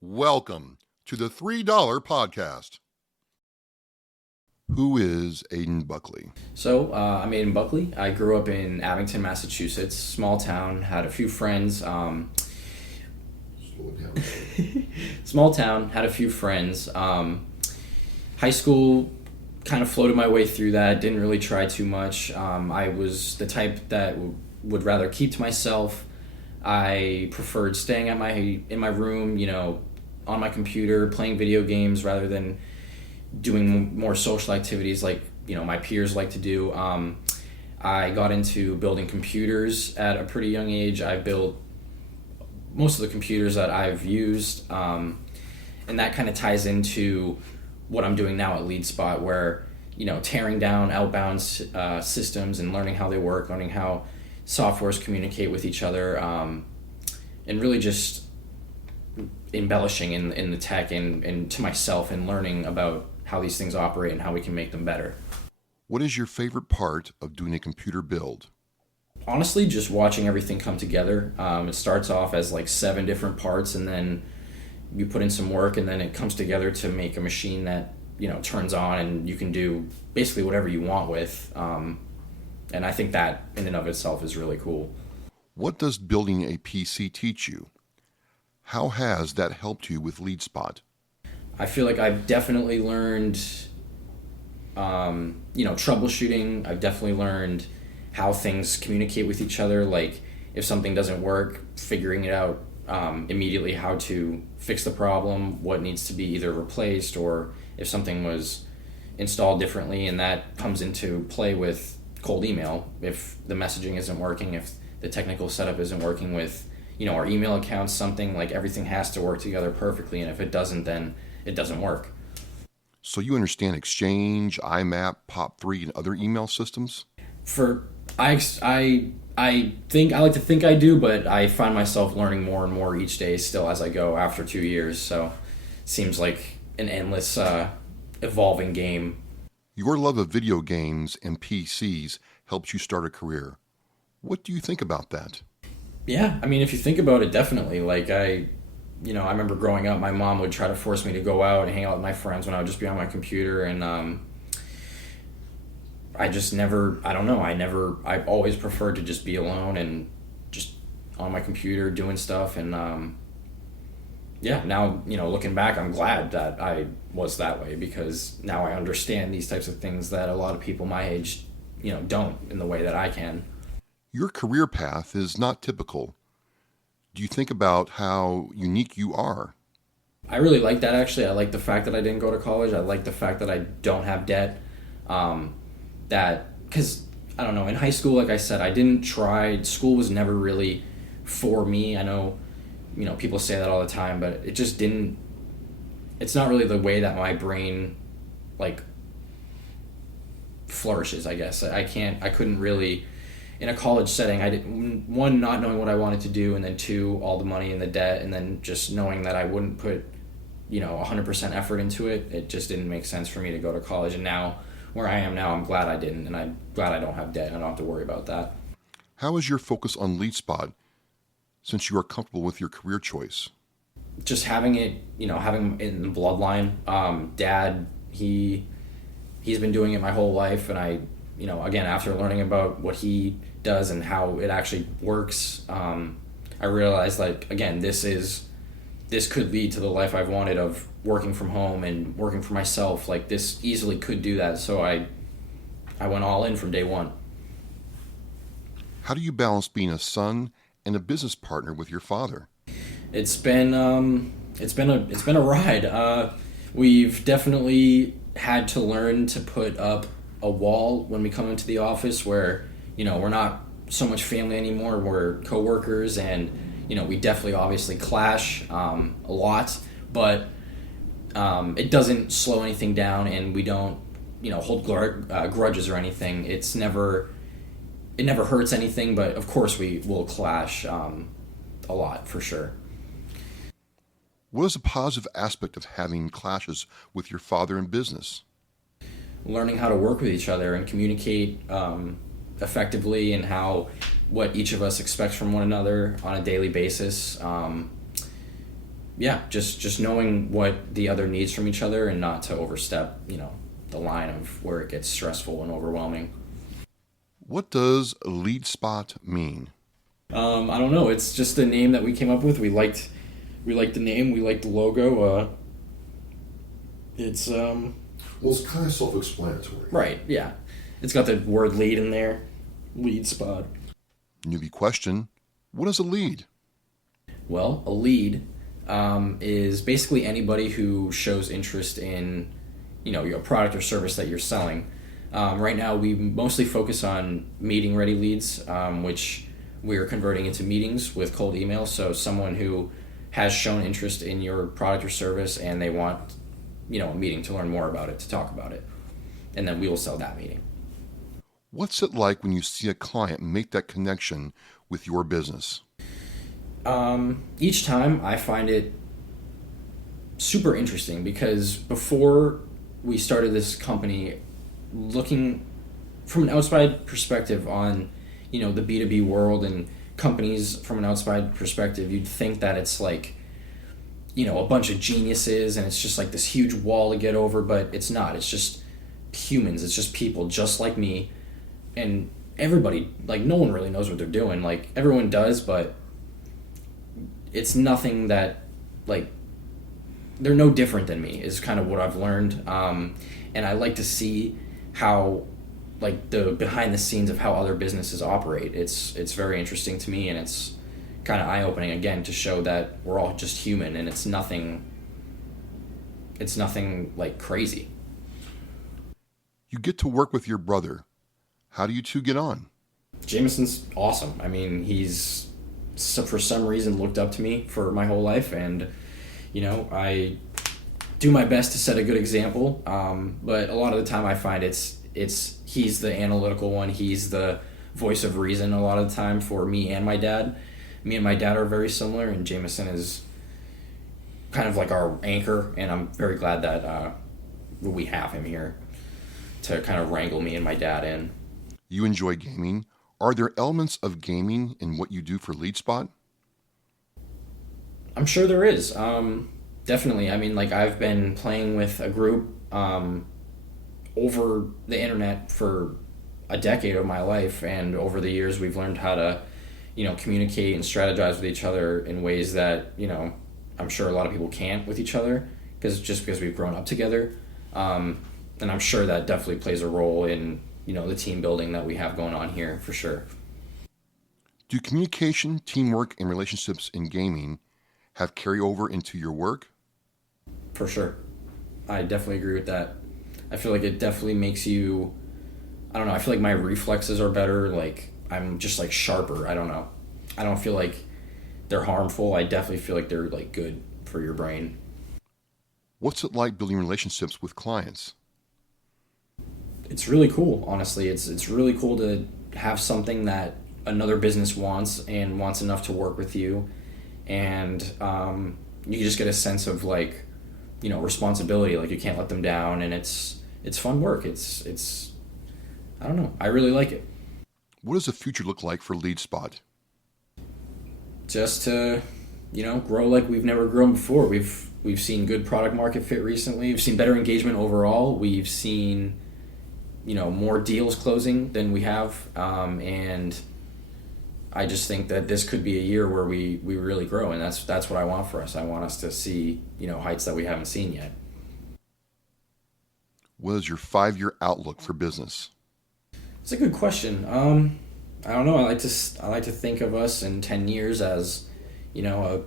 Welcome to the $3 Podcast. Who is Aidan Buckley? I'm Aidan Buckley. I grew up in Abington, Massachusetts, small town, had a few friends. Small town, had a few friends. High school, kind of floated my way through that, didn't really try too much. I was the type that would rather keep to myself. I preferred staying at in my room, on my computer, playing video games rather than doing more social activities like, my peers like to do. I got into building computers at a pretty young age. I built most of the computers that I've used, and that kind of ties into what I'm doing now at LeadSpot, where, tearing down outbound systems and learning how they work, learning how softwares communicate with each other, and really just embellishing in the tech and to myself and learning about how these things operate and how we can make them better. What is your favorite part of doing a computer build? Honestly, just watching everything come together. It starts off as like 7 different parts, and then you put in some work, and then it comes together to make a machine that, turns on and you can do basically whatever you want with. And I think that in and of itself is really cool. What does building a PC teach you? How has that helped you with LeadSpot? I feel like I've definitely learned, troubleshooting. I've definitely learned how things communicate with each other. Like if something doesn't work, figuring it out immediately, how to fix the problem, what needs to be either replaced, or if something was installed differently. And that comes into play with cold email. If the messaging isn't working, if the technical setup isn't working with, our email accounts, something like everything has to work together perfectly. And if it doesn't, then it doesn't work. So you understand Exchange, IMAP, POP3, and other email systems? I think I like to think I do, but I find myself learning more and more each day still as I go after 2 years. So it seems like an endless evolving game. Your love of video games and PCs helped you start a career. What do you think about that? Yeah, I mean, if you think about it, definitely. Like I remember growing up, my mom would try to force me to go out and hang out with my friends when I would just be on my computer, and I just never, I always preferred to just be alone and just on my computer doing stuff. And now, looking back, I'm glad that I was that way, because now I understand these types of things that a lot of people my age, don't in the way that I can. Your career path is not typical. Do you think about how unique you are? I really like that, actually. I like the fact that I didn't go to college. I like the fact that I don't have debt. Because, I don't know, in high school, like I said, I didn't try. School was never really for me. I know, people say that all the time, but it just didn't, it's not really the way that my brain, like, flourishes, I guess. I couldn't really, in a college setting, I didn't, one, not knowing what I wanted to do, and then 2, all the money and the debt, and then just knowing that I wouldn't put, 100% effort into it. It just didn't make sense for me to go to college. And now, where I am now, I'm glad I didn't, and I'm glad I don't have debt, and I don't have to worry about that. How is your focus on LeadSpot since you are comfortable with your career choice? Just having it, having it in the bloodline. Dad, he's been doing it my whole life, and I, again, after learning about what he does and how it actually works, I realized, like, again, this could lead to the life I've wanted of working from home and working for myself. Like, this easily could do that. So I went all in from day one. How do you balance being a son and a business partner with your father? It's been a ride. We've definitely had to learn to put up a wall when we come into the office, where we're not so much family anymore. We're coworkers, and we definitely obviously clash a lot, but it doesn't slow anything down, and we don't hold grudges or anything. It never hurts anything, but of course we will clash a lot, for sure. What is a positive aspect of having clashes with your father in business? Learning how to work with each other and communicate effectively, and what each of us expects from one another on a daily basis. yeah, just knowing what the other needs from each other and not to overstep, the line of where it gets stressful and overwhelming. What does lead spot mean? I don't know. It's just a name that we came up with. We liked the name. We liked the logo. It's Well, it's kind of self-explanatory. right. Yeah, it's got the word lead in there. Lead spot. Newbie question: what is a lead? Well, a lead is basically anybody who shows interest in, your product or service that you're selling. Right now, we mostly focus on meeting-ready leads, which we're converting into meetings with cold email. So someone who has shown interest in your product or service and they want, a meeting to learn more about it, to talk about it, and then we will sell that meeting. What's it like when you see a client make that connection with your business? Each time I find it super interesting because before we started this company, looking from an outside perspective on, the B2B world and companies from an outside perspective, you'd think that it's like, a bunch of geniuses and it's just like this huge wall to get over, but it's not. It's just humans. It's just people just like me. And everybody, like, no one really knows what they're doing. Like, everyone does, but it's nothing that, like, they're no different than me is kind of what I've learned. And I like to see how, like, the behind the scenes of how other businesses operate. It's very interesting to me, and it's kind of eye-opening again to show that we're all just human and it's nothing like crazy. You get to work with your brother. How do you two get on? Jameson's awesome. I mean, for some reason looked up to me for my whole life, and I do my best to set a good example. But a lot of the time, I find he's the analytical one. He's the voice of reason a lot of the time for me and my dad. Me and my dad are very similar, and Jameson is kind of like our anchor. And I'm very glad that we have him here to kind of wrangle me and my dad in. You enjoy gaming. Are there elements of gaming in what you do for LeadSpot? I'm sure there is. Definitely. I mean, like, I've been playing with a group over the internet for a decade of my life, and over the years we've learned how to, communicate and strategize with each other in ways that, I'm sure a lot of people can't with each other because we've grown up together. And I'm sure that definitely plays a role in, the team building that we have going on here for sure. Do communication, teamwork, and relationships in gaming have carryover into your work? For sure. I definitely agree with that. I feel like it definitely makes you, I don't know, I feel like my reflexes are better. Like, I'm just like sharper. I don't know. I don't feel like they're harmful. I definitely feel like they're like good for your brain. What's it like building relationships with clients? It's really cool, honestly. It's really cool to have something that another business wants and wants enough to work with you. And you just get a sense of, like, responsibility. Like, you can't let them down, and it's fun work. It's I don't know. I really like it. What does the future look like for LeadSpot? Just to, grow like we've never grown before. We've seen good product market fit recently. We've seen better engagement overall. We've seen, more deals closing than we have, and I just think that this could be a year where we really grow, and that's what I want for us. I want us to see, heights that we haven't seen yet. What is your 5-year outlook for business? It's a good question. I don't know. I like to think of us in 10 years as, a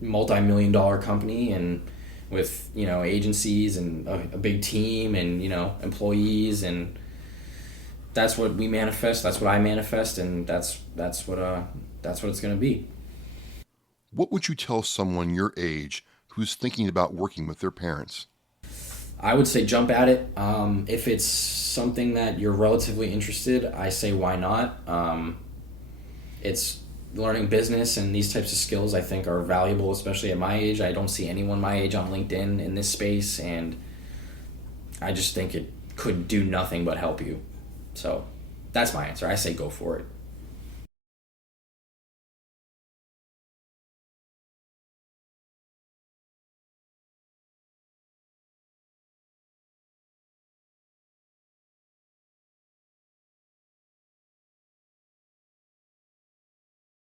multi-million-dollar company, and with, agencies and a big team and, employees, and that's what we manifest. That's what I manifest, and that's what it's going to be. What would you tell someone your age who's thinking about working with their parents? I would say jump at it. If it's something that you're relatively interested, I say why not. It's learning business and these types of skills I think are valuable, especially at my age. I don't see anyone my age on LinkedIn in this space, and I just think it could do nothing but help you. So that's my answer. I say go for it.